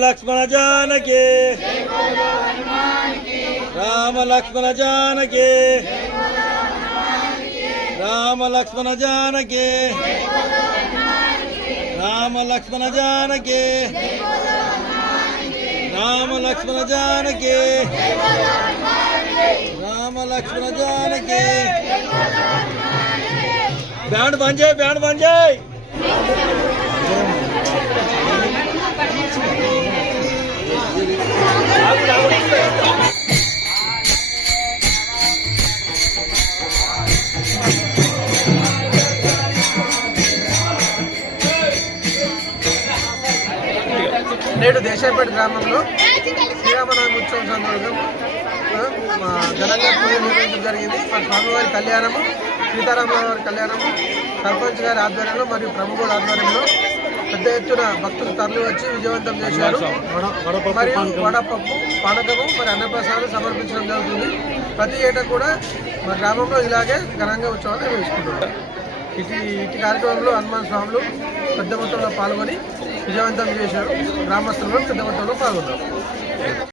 Lakshman Janaki Ram Lakshman Janaki Ram Lakshman Janaki Ram Lakshman Janaki Ram Lakshman Janaki Ram Lakshman Janaki band बन जाए నేడు దేశాయపేట గ్రామంలో శ్రీరామనవమి ఉత్సవం సందర్భంగా ఘనంగా పూజలు నిర్వహించడం జరిగింది. స్వామివారి కళ్యాణము, సీతారామవారి కళ్యాణము సర్పంచ్ గారి ఆధ్వర్యంలో మరియు ప్రముఖుల ఆధ్వర్యంలో పెద్ద ఎత్తున భక్తులు తరలి వచ్చి విజయవంతం చేశారు. మరియు వడపప్పు, పానకము మరి అన్నప్రసాదం సమర్పించడం జరుగుతుంది. ప్రతి ఏటా కూడా మా గ్రామంలో ఇలాగే ఘనంగా ఉత్సవాలు నిర్వహించుకుంటున్నారు. ఇటు కార్యక్రమంలో హనుమాన్ స్వాములు పెద్ద మొత్తంలో పాల్గొని విజయవంతం చేశారు. గ్రామస్తులు పెద్ద మొత్తంలో పాల్గొన్నారు.